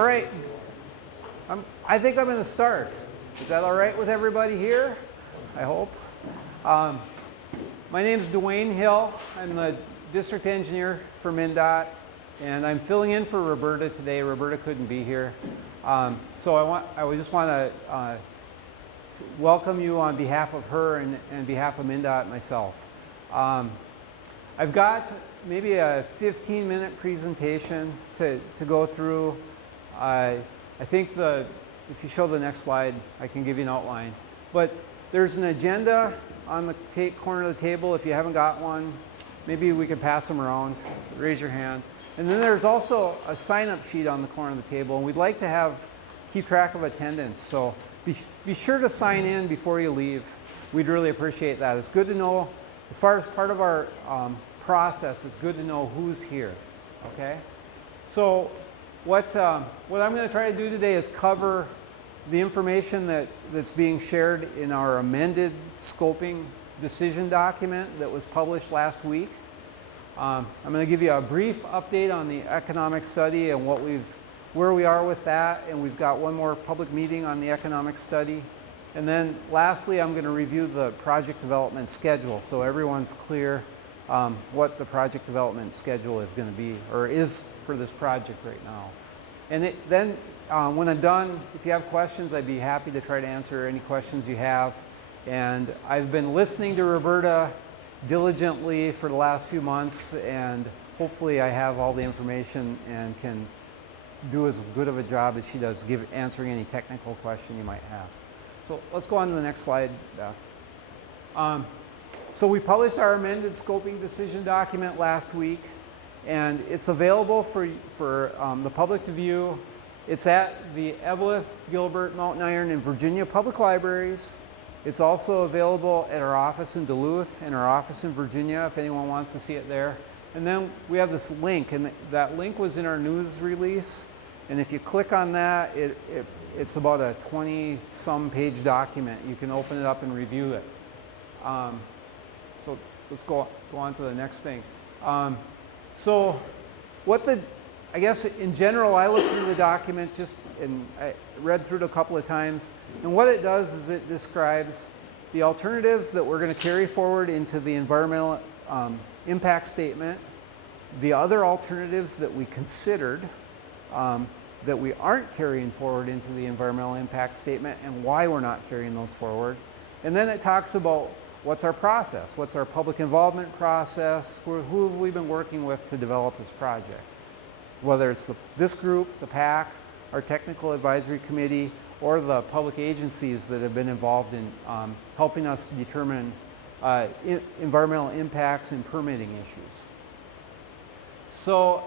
All right, I think I'm going to start. Is that all right with everybody here? I hope. My name is Dwayne Hill. I'm the district engineer for MnDOT, and I'm filling in for Roberta today. Roberta couldn't be here. So I just want to welcome you on behalf of her and behalf of MnDOT and myself. I've got maybe a 15-minute presentation to go through. I think if you show the next slide, I can give you an outline. But there's an agenda on the corner of the table. If you haven't got one, maybe we could pass them around. Raise your hand. And then there's also a sign-up sheet on the corner of the table, and we'd like to keep track of attendance. So be sure to sign in before you leave. We'd really appreciate that. It's good to know, as far as part of our process, it's good to know who's here. Okay? So what I'm going to try to do today is cover the information that's being shared in our amended scoping decision document that was published last week. I'm going to give you a brief update on the economic study and where we are with that, and we've got one more public meeting on the economic study. And then lastly, I'm going to review the project development schedule so everyone's clear what the project development schedule is going to be, or is for this project right now. And then when I'm done, if you have questions, I'd be happy to try to answer any questions you have. And I've been listening to Roberta diligently for the last few months, and hopefully I have all the information and can do as good of a job as she does answering any technical question you might have. So let's go on to the next slide, Beth. So we published our amended scoping decision document last week, and it's available for the public to view. It's at the Eveleth, Gilbert, Mountain Iron, and Virginia Public Libraries. It's also available at our office in Duluth and our office in Virginia if anyone wants to see it there. And then we have this link, and that link was in our news release. And if you click on that, it's about a 20-some page document. You can open it up and review it. So let's go on to the next thing. I guess in general, I looked through the document and I read through it a couple of times. And what it does is it describes the alternatives that we're going to carry forward into the environmental impact statement, the other alternatives that we considered that we aren't carrying forward into the environmental impact statement, and why we're not carrying those forward. And then it talks about what's our process, what's our public involvement process, who have we been working with to develop this project. Whether it's this group, the PAC, our technical advisory committee, or the public agencies that have been involved in helping us determine environmental impacts and permitting issues. So,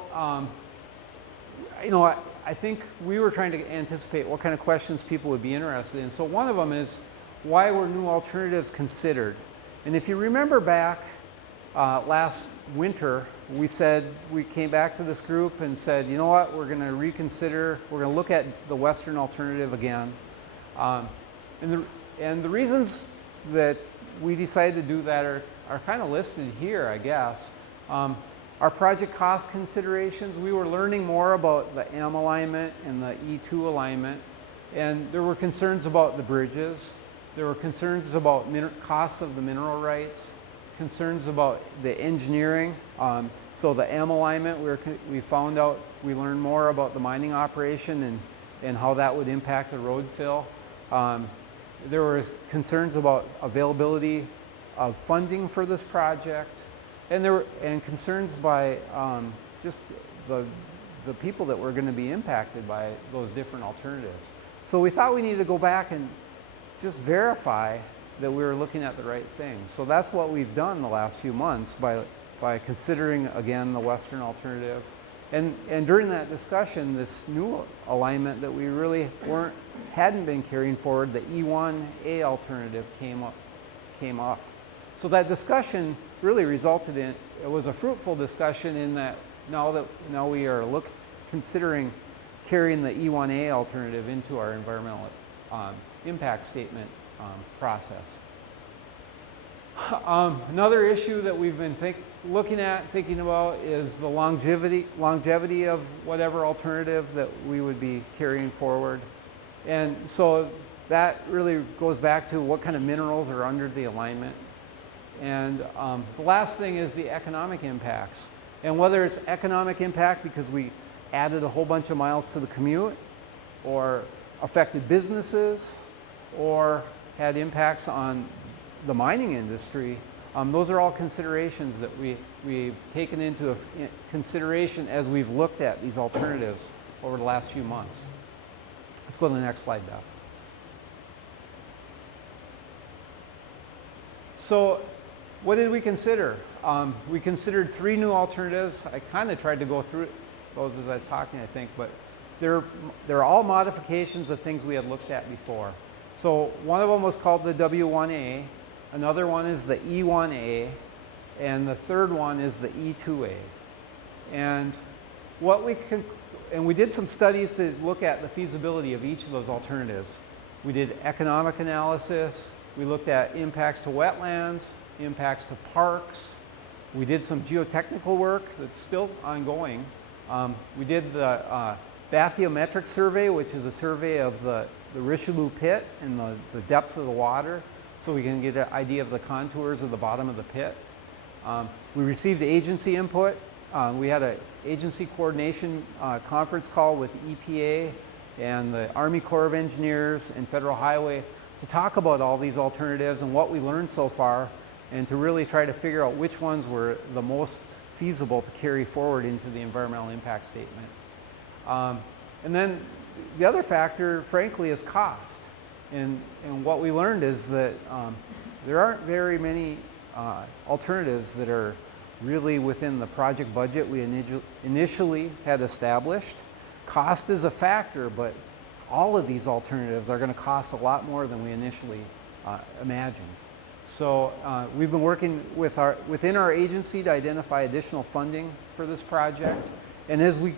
I think we were trying to anticipate what kind of questions people would be interested in. So one of them is, why were new alternatives considered? And if you remember back last winter, we came back to this group and said, you know what, we're going to reconsider, we're going to look at the Western alternative again. And the reasons that we decided to do that are kind of listed here, I guess. Our project cost considerations, we were learning more about the AM alignment and the E2 alignment, and there were concerns about the bridges. There were concerns about costs of the mineral rights, concerns about the engineering. So the AM alignment, we found out, we learned more about the mining operation and how that would impact the road fill. There were concerns about availability of funding for this project, and concerns by just the people that were going to be impacted by those different alternatives. So we thought we needed to go back and just verify that we were looking at the right thing. So that's what we've done the last few months by considering again the Western alternative. And during that discussion, this new alignment that we really hadn't been carrying forward, the E2A alternative came up. So that discussion really resulted in, it was a fruitful discussion in that now we are considering carrying the E2A alternative into our environmental impact statement process. Another issue that we've been thinking about is the longevity of whatever alternative that we would be carrying forward. And so that really goes back to what kind of minerals are under the alignment. And the last thing is the economic impacts. And whether it's economic impact because we added a whole bunch of miles to the commute, or affected businesses, or had impacts on the mining industry, those are all considerations that we've taken into consideration as we've looked at these alternatives over the last few months. Let's go to the next slide, Beth. So what did we consider? We considered 3 new alternatives. I kind of tried to go through those as I was talking, I think, but they're all modifications of things we had looked at before. So one of them was called the W1A, another one is the E1A, and the third one is the E2A. And we did some studies to look at the feasibility of each of those alternatives. We did economic analysis, we looked at impacts to wetlands, impacts to parks. We did some geotechnical work that's still ongoing. We did the bathymetric survey, which is a survey of the Richelieu pit and the depth of the water, so we can get an idea of the contours of the bottom of the pit. We received agency input. We had an agency coordination conference call with EPA and the Army Corps of Engineers and Federal Highway to talk about all these alternatives and what we learned so far, and to really try to figure out which ones were the most feasible to carry forward into the environmental impact statement. And then the other factor, frankly, is cost. And what we learned is that there aren't very many alternatives that are really within the project budget we initially had established. Cost is a factor, but all of these alternatives are going to cost a lot more than we initially imagined. So we've been working within our agency to identify additional funding for this project. And as we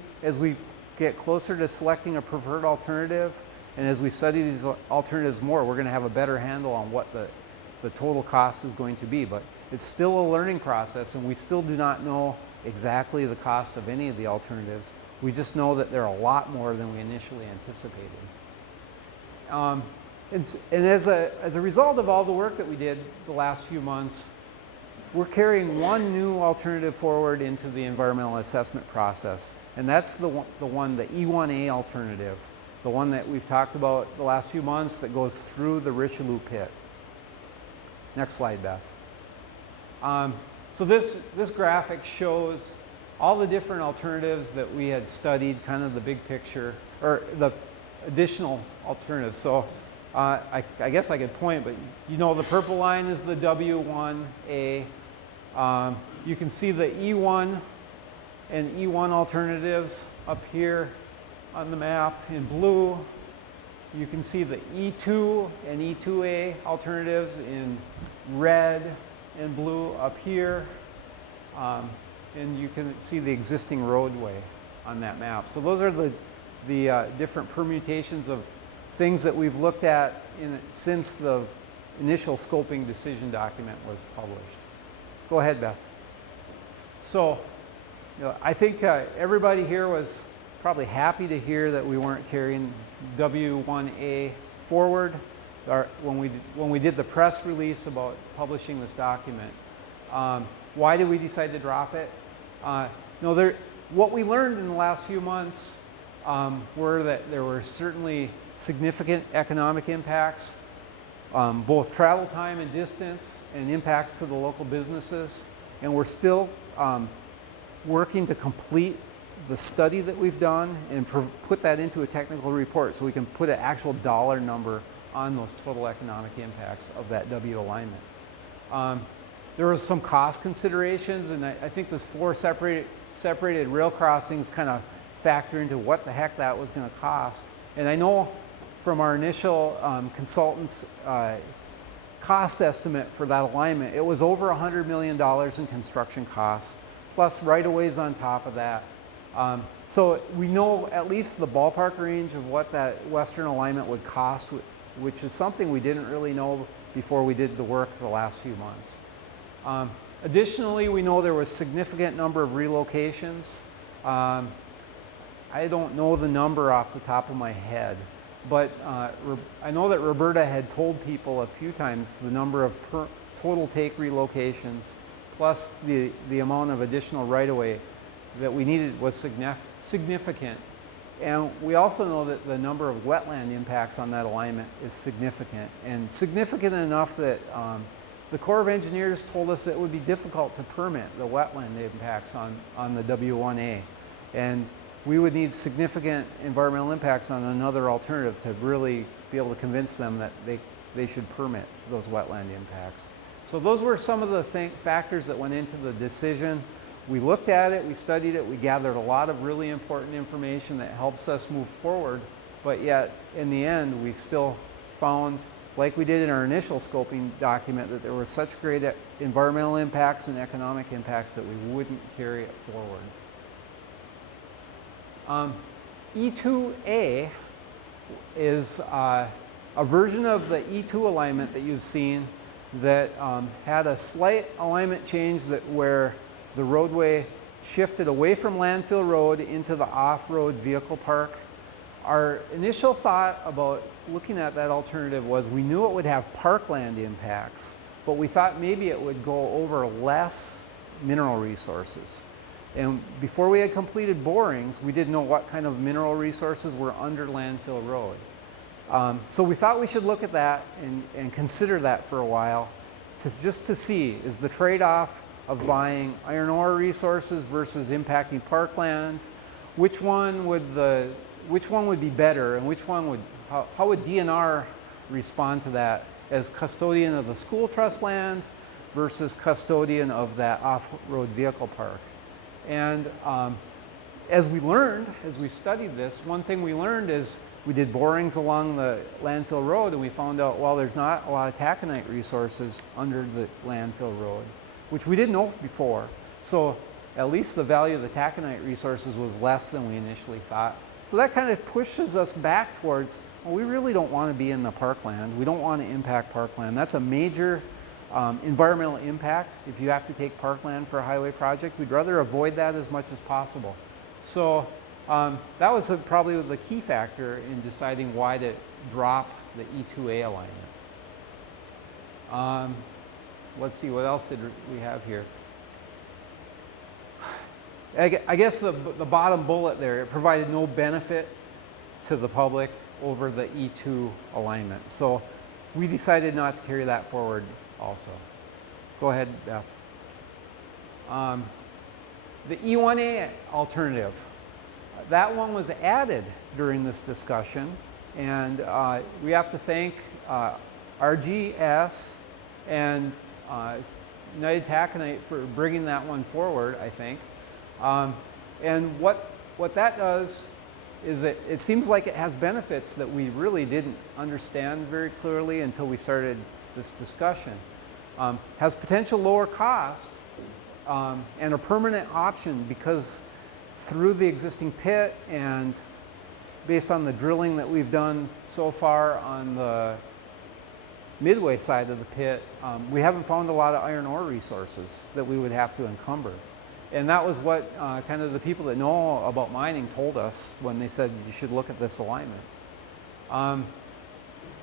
get closer to selecting a preferred alternative, and as we study these alternatives more, we're going to have a better handle on what the total cost is going to be. But it's still a learning process, and we still do not know exactly the cost of any of the alternatives. We just know that they're a lot more than we initially anticipated. And as a result of all the work that we did the last few months, we're carrying one new alternative forward into the environmental assessment process, and that's the E1A alternative, the one that we've talked about the last few months that goes through the Richelieu pit. Next slide, Beth. So this graphic shows all the different alternatives that we had studied, kind of the big picture, or the additional alternatives. So I guess I could point, but you know the purple line is the W1A. You can see the E1 and E1 alternatives up here on the map in blue. You can see the E2 and E2A alternatives in red and blue up here. And you can see the existing roadway on that map. So those are the different permutations of things that we've looked at since the initial scoping decision document was published. Go ahead, Beth. So, I think everybody here was probably happy to hear that we weren't carrying W1A forward when we did the press release about publishing this document. Why did we decide to drop it? What we learned in the last few months were that there were certainly significant economic impacts, both travel time and distance, and impacts to the local businesses. And we're still working to complete the study that we've done and put that into a technical report so we can put an actual dollar number on those total economic impacts of that W alignment. There was some cost considerations, and I think those 4 separated rail crossings kind of factor into what the heck that was going to cost. And I know from our initial consultant's cost estimate for that alignment, it was over $100 million in construction costs, plus right-of-ways on top of that. So we know at least the ballpark range of what that western alignment would cost, which is something we didn't really know before we did the work the last few months. Additionally, we know there was significant number of relocations. I don't know the number off the top of my head, but I know that Roberta had told people a few times the number of total take relocations plus the amount of additional right-of-way that we needed was significant. And we also know that the number of wetland impacts on that alignment is significant, and significant enough that the Corps of Engineers told us it would be difficult to permit the wetland impacts on the W1A. And we would need significant environmental impacts on another alternative to really be able to convince them that they should permit those wetland impacts. So those were some of the factors that went into the decision. We looked at it, we studied it, we gathered a lot of really important information that helps us move forward, but yet in the end we still found, like we did in our initial scoping document, that there were such great environmental impacts and economic impacts that we wouldn't carry it forward. E2A is a version of the E2 alignment that you've seen that had a slight alignment change where the roadway shifted away from landfill road into the off-road vehicle park. Our initial thought about looking at that alternative was we knew it would have parkland impacts, but we thought maybe it would go over less mineral resources. And before we had completed borings, we didn't know what kind of mineral resources were under landfill road. So we thought we should look at that and consider that for a while just to see, is the trade-off of buying iron ore resources versus impacting parkland, which one would be better, and how would DNR respond to that as custodian of the school trust land versus custodian of that off-road vehicle park? And as we studied this, one thing we learned is we did borings along the landfill road, and we found out, well, there's not a lot of taconite resources under the landfill road, which we didn't know before. So at least the value of the taconite resources was less than we initially thought. So that kind of pushes us back towards, well, we really don't want to be in the parkland. We don't want to impact parkland. That's a major environmental impact if you have to take parkland for a highway project. We'd rather avoid that as much as possible. So that was probably the key factor in deciding why to drop the E2A alignment. Let's see, what else did we have here? I guess the bottom bullet there, it provided no benefit to the public over the E2 alignment. So we decided not to carry that forward also. Go ahead, Beth. The E1A alternative, that one was added during this discussion, and we have to thank RGS and United Taconite for bringing that one forward, I think. And what that does is it seems like it has benefits that we really didn't understand very clearly until we started this discussion. Has potential lower cost and a permanent option because through the existing pit and based on the drilling that we've done so far on the midway side of the pit, we haven't found a lot of iron ore resources that we would have to encumber. And that was what kind of the people that know about mining told us when they said you should look at this alignment.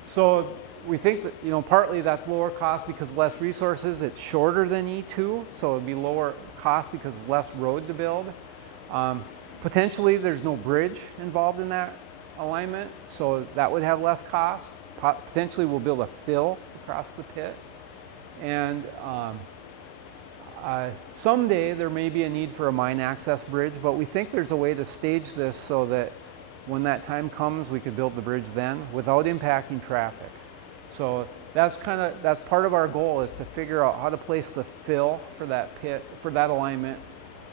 So we think that, partly that's lower cost because less resources. It's shorter than E2, so it'd be lower cost because less road to build. Potentially there's no bridge involved in that alignment, so that would have less cost. Potentially we'll build a fill across the pit. And someday there may be a need for a mine access bridge, but we think there's a way to stage this so that when that time comes, we could build the bridge then without impacting traffic. So that's part of our goal, is to figure out how to place the fill for that pit, for that alignment,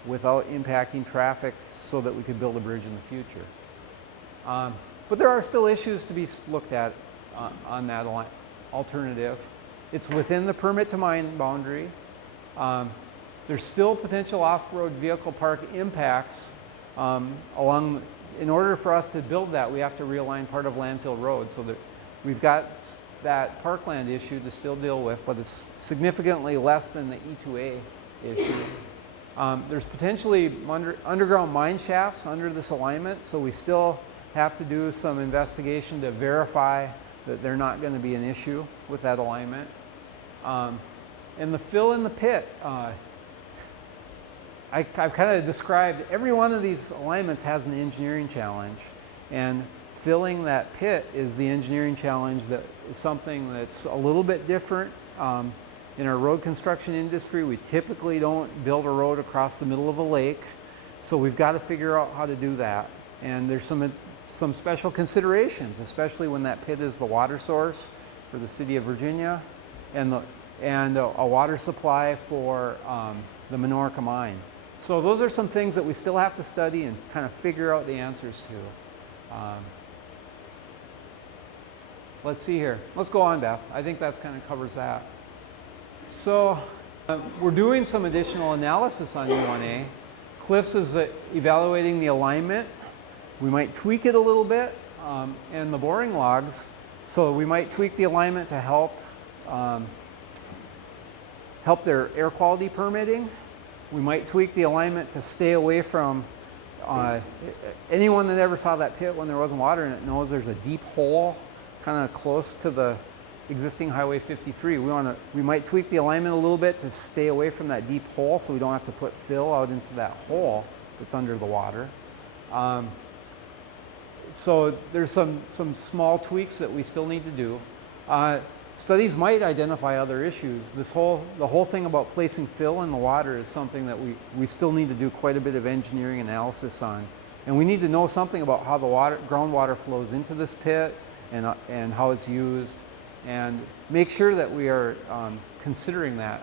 without impacting traffic so that we could build a bridge in the future. But there are still issues to be looked at on that alternative. It's within the permit to mine boundary. There's still potential off-road vehicle park impacts in order for us to build that, we have to realign part of landfill road so that we've got that parkland issue to still deal with, but it's significantly less than the E2A issue. There's potentially underground mine shafts under this alignment, so we still have to do some investigation to verify that they're not going to be an issue with that alignment. And the fill in the pit, I've kind of described every one of these alignments has an engineering challenge, and filling that pit is the engineering challenge that is something that's a little bit different. In our road construction industry, we typically don't build a road across the middle of a lake, so we've got to figure out how to do that. And there's some special considerations, especially when that pit is the water source for the city of Virginia and a water supply for the Minorca mine. So those are some things that we still have to study and kind of figure out the answers to. Let's see here. Let's go on, Beth. I think that kind of covers that. So we're doing some additional analysis on E1A. Cliffs is evaluating the alignment. We might tweak it a little bit, and the boring logs. So we might tweak the alignment to help their air quality permitting. We might tweak the alignment to stay away from anyone that ever saw that pit when there wasn't water in it knows there's a deep hole kind of close to the existing Highway 53. We might tweak the alignment a little bit to stay away from that deep hole so we don't have to put fill out into that hole that's under the water. So there's some small tweaks that we still need to do. Studies might identify other issues. The whole thing about placing fill in the water is something that we still need to do quite a bit of engineering analysis on. And we need to know something about how the groundwater flows into this pit and how it's used, and make sure that we are considering that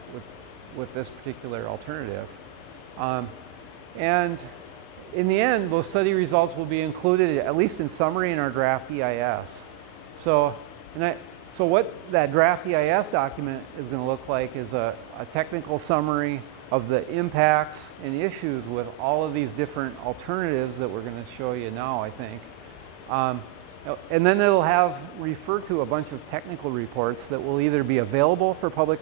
with this particular alternative. And in the end, those study results will be included, at least in summary, in our draft EIS. So what that draft EIS document is going to look like is a technical summary of the impacts and issues with all of these different alternatives that we're going to show you now, I think. And then it'll refer to a bunch of technical reports that will either be available for public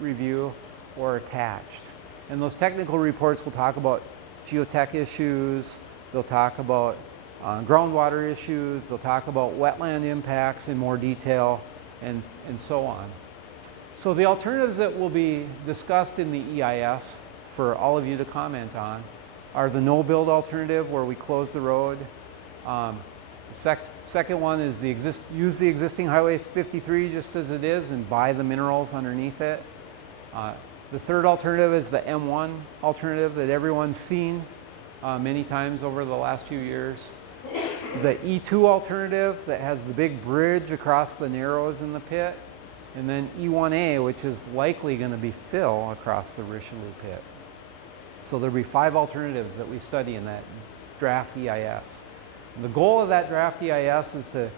review or attached. And those technical reports will talk about geotech issues, they'll talk about groundwater issues, they'll talk about wetland impacts in more detail, and so on. So the alternatives that will be discussed in the EIS for all of you to comment on are the no-build alternative, where we close the road. Second one is use the existing Highway 53 just as it is and buy the minerals underneath it. The third alternative is the M1 alternative that everyone's seen many times over the last few years. The E2 alternative that has the big bridge across the narrows in the pit. And then E1A, which is likely going to be fill across the Richelieu pit. So there'll be 5 alternatives that we study in that draft EIS. The goal of that draft EIS is to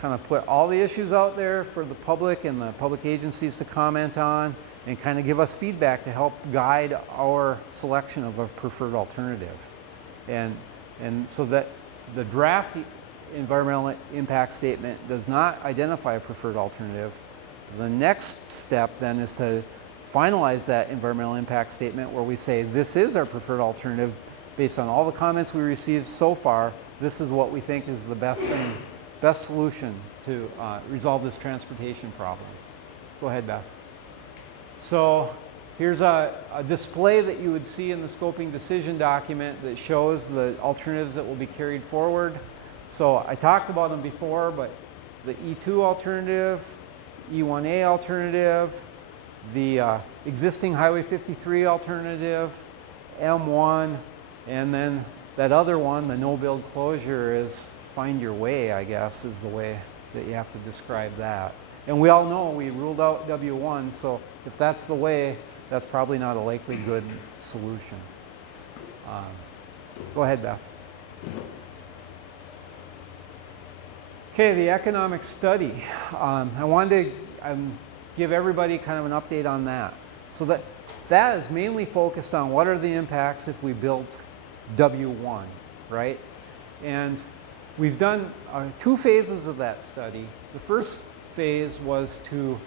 kind of put all the issues out there for the public and the public agencies to comment on and kind of give us feedback to help guide our selection of a preferred alternative. And so that the draft environmental impact statement does not identify a preferred alternative. The next step then is to finalize that environmental impact statement where we say this is our preferred alternative based on all the comments we received so far. This is what we think is the best solution to resolve this transportation problem. Go ahead, Beth. So here's a display that you would see in the scoping decision document that shows the alternatives that will be carried forward. So I talked about them before, but the E2 alternative, E1A alternative, the existing Highway 53 alternative, M1, and then that other one, the no-build closure, is find your way, I guess, is the way that you have to describe that. And we all know we ruled out W1, so if that's the way, that's probably not a likely good solution. Go ahead, Beth. Okay, the economic study. I wanted to give everybody kind of an update on that. So that is mainly focused on what are the impacts if we built W1, right? And we've done 2 phases of that study. The first phase was to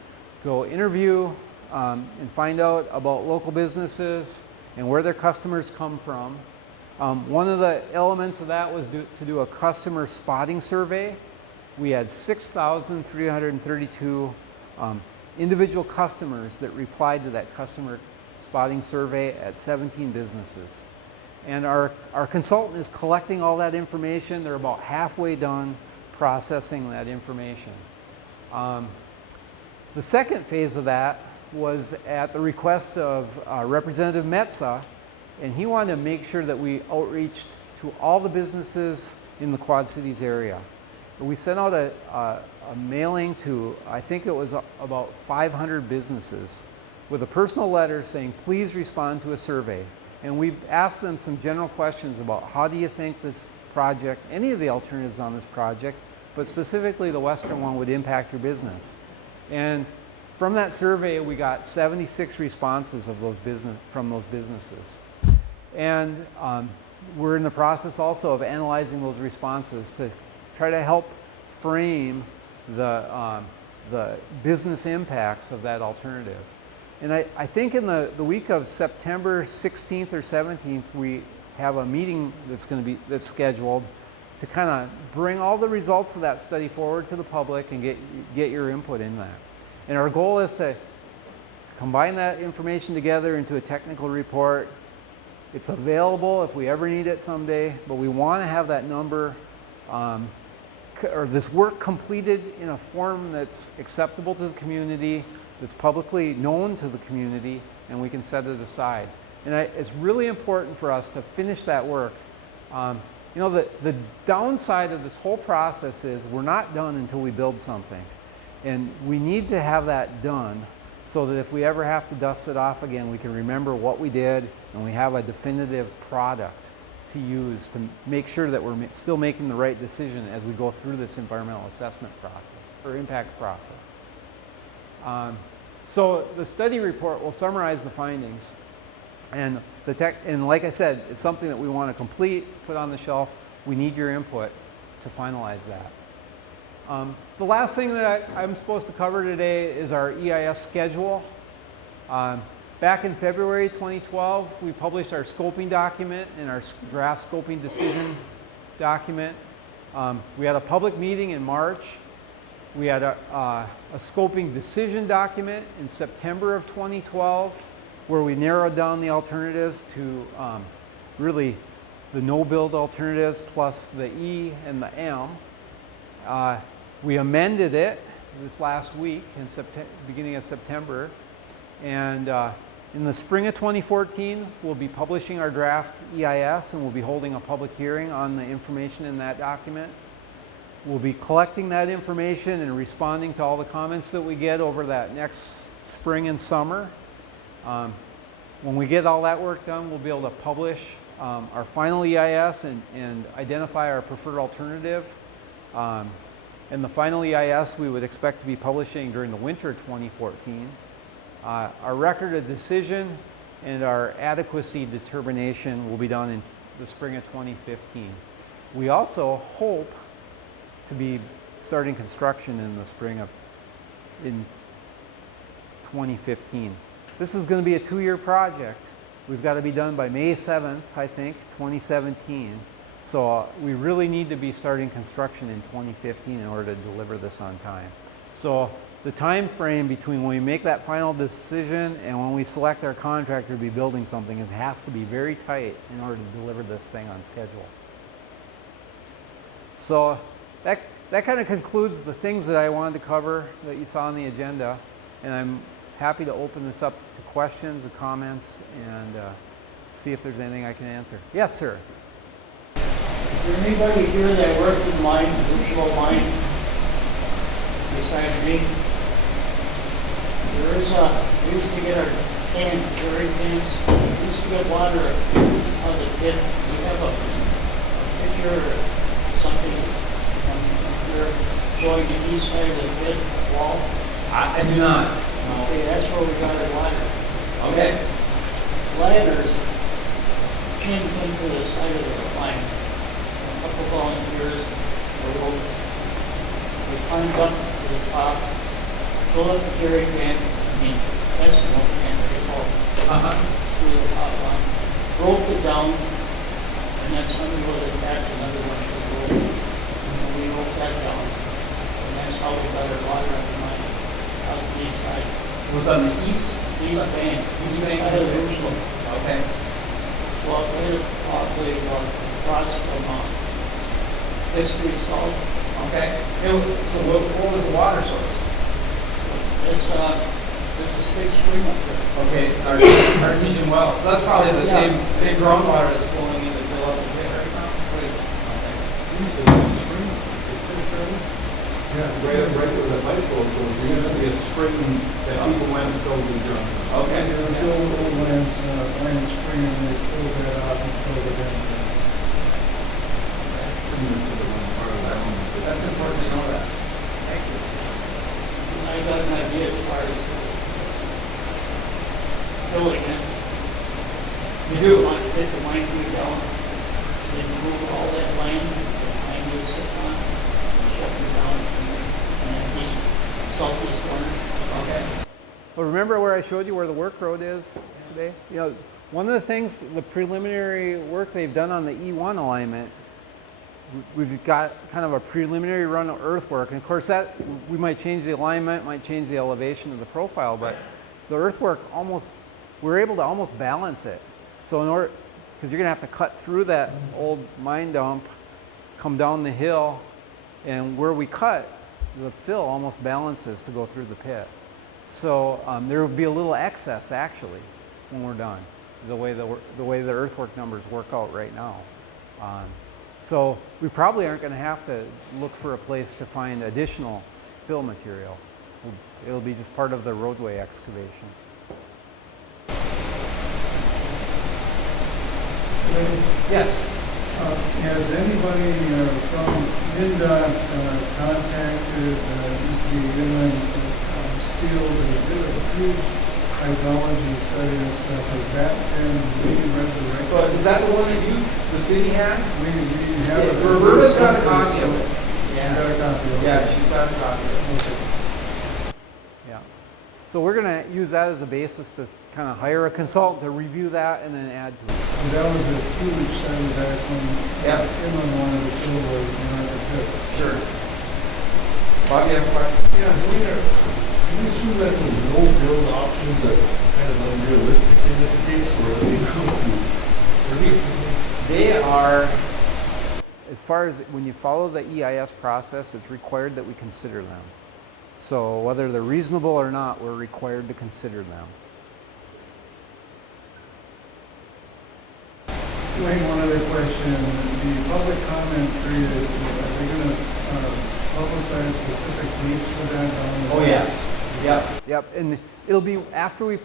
go interview and find out about local businesses and where their customers come from. One of the elements of that was to do a customer spotting survey. We had 6,332 individual customers that replied to that customer spotting survey at 17 businesses. And our consultant is collecting all that information. They're about halfway done processing that information. The second phase of that was at the request of Representative Metza, and he wanted to make sure that we outreached to all the businesses in the Quad Cities area. We sent out a mailing to, I think it was about 500 businesses with a personal letter saying, please respond to a survey. And we asked them some general questions about how do you think this project, any of the alternatives on this project, but specifically the western one, would impact your business. And from that survey, we got 76 responses of from those businesses. And we're in the process also of analyzing those responses to try to help frame the business impacts of that alternative. And I think in the week of September 16th or 17th, we have a meeting that's scheduled to kind of bring all the results of that study forward to the public and get your input in that. And our goal is to combine that information together into a technical report. It's available if we ever need it someday, but we want to have that number or this work completed in a form that's acceptable to the community, that's publicly known to the community, and we can set it aside. And it's really important for us to finish that work. You know, the downside of this whole process is we're not done until we build something. And we need to have that done so that if we ever have to dust it off again, we can remember what we did and we have a definitive product to use to make sure that we're still making the right decision as we go through this environmental assessment process or impact process. So the study report will summarize the findings, and like I said, it's something that we want to complete, put on the shelf. We need your input to finalize that. The last thing that I'm supposed to cover today is our EIS schedule. Back in February 2012, we published our scoping document and our draft scoping decision document. We had a public meeting in March. We had a scoping decision document in September of 2012 where we narrowed down the alternatives to really the no-build alternatives plus the E and the M. We amended it this last week in beginning of September, and in the spring of 2014 we'll be publishing our draft EIS, and we'll be holding a public hearing on the information in that document. We'll be collecting that information and responding to all the comments that we get over that next spring and summer. When we get all that work done, we'll be able to publish our final EIS and identify our preferred alternative. And the final EIS we would expect to be publishing during the winter of 2014. Our record of decision and our adequacy determination will be done in the spring of 2015. We also hope to be starting construction in the spring of 2015. This is going to be a 2-year project. We've got to be done by May 7th, I think, 2017. So we really need to be starting construction in 2015 in order to deliver this on time. So the time frame between when we make that final decision and when we select our contractor to be building something, it has to be very tight in order to deliver this thing on schedule. So that kind of concludes the things that I wanted to cover that you saw on the agenda, and I'm happy to open this up to questions or comments and see if there's anything I can answer. Yes, sir. Is there anybody here that worked in mine, visual mine, besides me? We used to get our cans, dairy cans. We used to get water out of the pit. We have a picture or something here showing the east side of the pit wall. I do not. Okay, that's where we got our water. Okay. Ladders came into the side of the mine. A couple volunteers, they climbed up to the top fill up the jerry can, decimal can, they call it. Screw the top on, rope it down, and then somebody will attach another one to the rope. And we rope that down, and that's how we got our water up the mine, out the east side. It was on the east Bank. East Bank. Side of Jerusalem. Okay. It's right across from History South. Okay. So what was the water source? There's a big spring up there. Okay, artesian well. So that's probably the same groundwater that's flowing in to fill up the pit right now? Yeah, right where the pipe goes, there used to be a spring that people went and filled with junk. Okay. There's the old land spring, and they close that off and fill it in. That's important to know that. Thank you. And I got an idea as far as filling it. You do? Want to take the mine crew down, then move all that land, the mine will sit on, shut it down, and then east, southeast corner. Okay. Well, remember where I showed you where the work road is today? You know, one of the things, the preliminary work they've done on the E1 alignment, we've got kind of a preliminary run of earthwork. And of course that, we might change the alignment, might change the elevation of the profile, but the earthwork we're able to almost balance it. So in order, because you're gonna have to cut through that old mine dump, come down the hill, and where we cut, the fill almost balances to go through the pit. So there will be a little excess actually when we're done, the way the earthwork numbers work out right now. So we probably aren't going to have to look for a place to find additional fill material. It'll be just part of the roadway excavation. Yes? Has anybody from MnDOT contacted E2A Alignment Steel? They did a huge hydrology study and stuff. Has that been re-resurrected? So is that the one that the city had? We have it. Roberta's got a copy of it. She's got a copy of it. Yeah, she's got a copy of it. Okay. Yeah. So we're going to use that as a basis to kind of hire a consultant to review that and then add to it. And that was a huge study back when inland wanted to fill the pit. Sure. Bob, you have a question? Can we assume that there's no build options that are kind of unrealistic in this case, or are they service? They are, as far as when you follow the EIS process, it's required that we consider them. So whether they're reasonable or not, we're required to consider them. Wait, one other question. The public comment period, are they going to publicize specific dates for that? Oh, yes. Yep. And it'll be after we,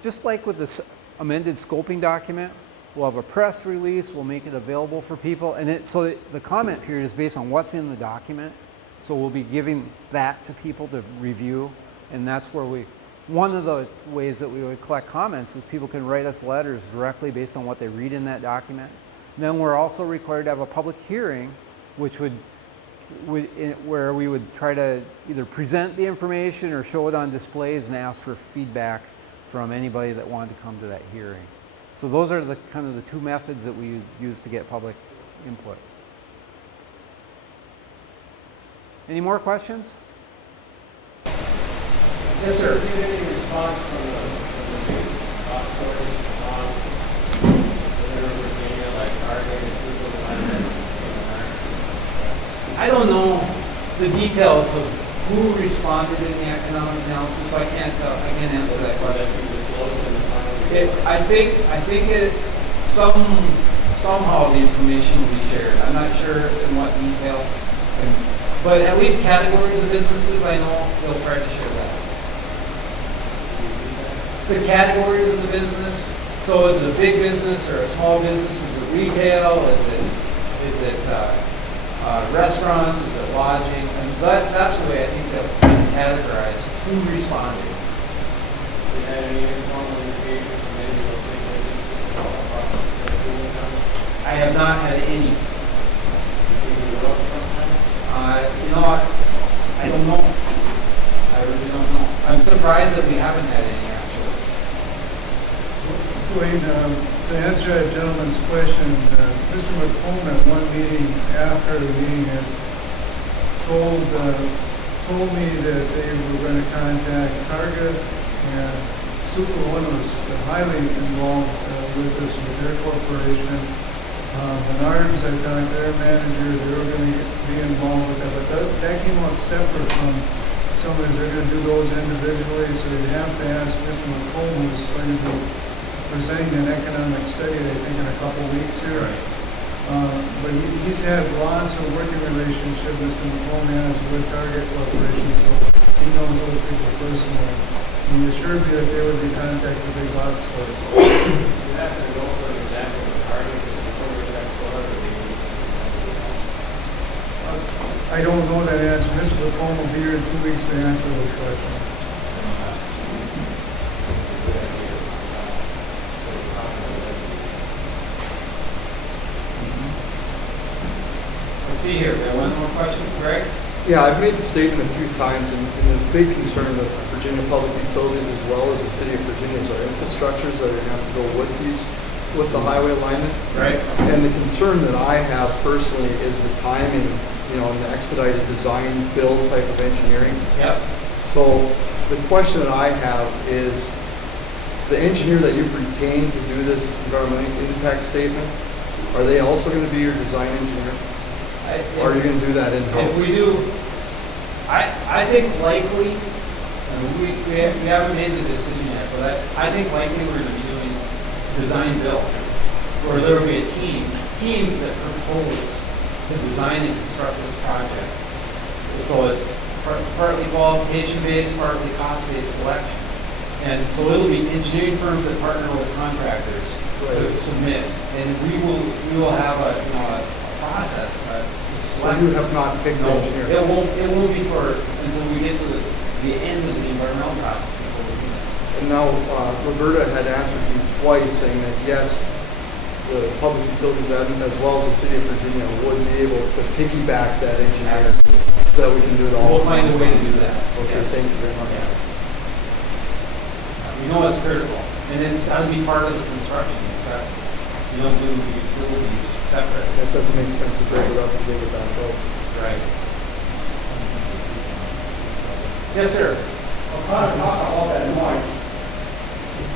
just like with this amended scoping document, we'll have a press release, we'll make it available for people. And so the comment period is based on what's in the document. So we'll be giving that to people to review. And that's where one of the ways that we would collect comments is people can write us letters directly based on what they read in that document. And then we're also required to have a public hearing, which where we would try to either present the information or show it on displays and ask for feedback from anybody that wanted to come to that hearing. So those are the kind of the two methods that we use to get public input. Any more questions? Yes, sir. Did you get any response from the big stores in Virginia, like Target and Supermarket? I don't know the details of who responded in the economic analysis. I can't answer that question. I think somehow the information will be shared. I'm not sure in what detail, but at least categories of businesses, I know they'll try to share that. The categories of the business. So is it a big business or a small business? Is it retail? Is it restaurants? Is it lodging? And that's the way I think they'll kind of categorize who responded. Did you have any informal indication from any of those big businesses about I have not had any. Did you work sometime? I don't know. I really don't know. surprised that we haven't had any actually. Wayne, to answer that gentleman's question, Mr. McComb at one meeting after the meeting had told me that they were going to contact Target, and Super One was highly involved with this, with their corporation. Menards, I talked to their manager, they were going to be involved with that, but that came out separate from somebody, they're going to do those individually, so you have to ask Mr. McComb, who's going to be presenting an economic study, I think, in a couple of weeks here. Right. But he's had lots of working relationship, Mr. McComb has, with Target Corporation, so he knows those people personally. He assured me that they would be contacting Big Lots store. You have to go for an example of Target before you that store, or do you use something else? I don't know that answer. Mr. McComb will be here in 2 weeks to answer those questions. Let's see here, we have one more question, Greg? Yeah, I've made the statement a few times, and the big concern of Virginia Public Utilities as well as the City of Virginia is our infrastructures that are going to have to go with the highway alignment. Right. And the concern that I have personally is the timing, and the expedited design build type of engineering. Yep. So the question that I have is, the engineer that you've retained to do this environmental impact statement, are they also going to be your design engineer? Or are you going to do that in-house? If we do, I think likely, we haven't made the decision yet, but I think likely we're going to be doing design build, where there will be teams that propose to design and construct this project. So it's partly qualification based, partly cost based selection. And so it'll be engineering firms that partner with contractors to submit, and we will have a process to So select. you have not picked the engineer? It won't be until we get to the end of the environmental process before we do that. And now, Roberta had answered you twice saying that yes, the public utilities admin as well as the City of Virginia would be able to piggyback that engineer so that we can do it all. We'll find a way to do that. Okay, Yes. thank you very much. Yes. We know it's critical, and it's got to be part of the construction. It's got, you don't do the utilities separate. That doesn't make sense to break it up and dig it back out. Right. Yes, sir. I'll try to talk about that noise.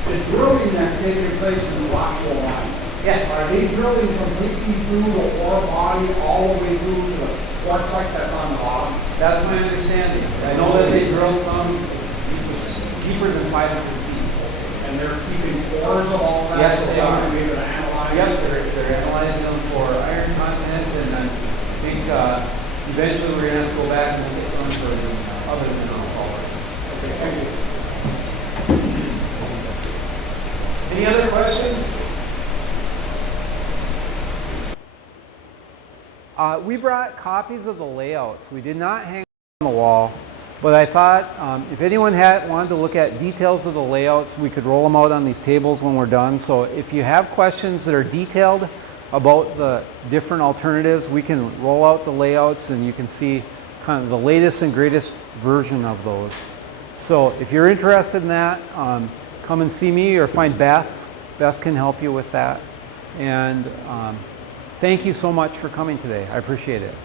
The drilling that's taking place in the Rockville line. Yes. Are they drilling completely through the ore body, all the way through to the quartzite that's on the bottom? That's my understanding. I know that they drilled some deeper than 500 feet. And they're keeping cores of all that? Yes, they are. We're going to analyze? Yep, they're analyzing them for iron content, and I think eventually we're going to have to go back and look at some for the other minerals also. Okay, thank you. Any other questions? We brought copies of the layouts. We did not hang on the wall, but I thought if anyone wanted to look at details of the layouts, we could roll them out on these tables when we're done. So if you have questions that are detailed about the different alternatives, we can roll out the layouts and you can see kind of the latest and greatest version of those. So if you're interested in that, come and see me or find Beth. Beth can help you with that. And thank you so much for coming today. I appreciate it.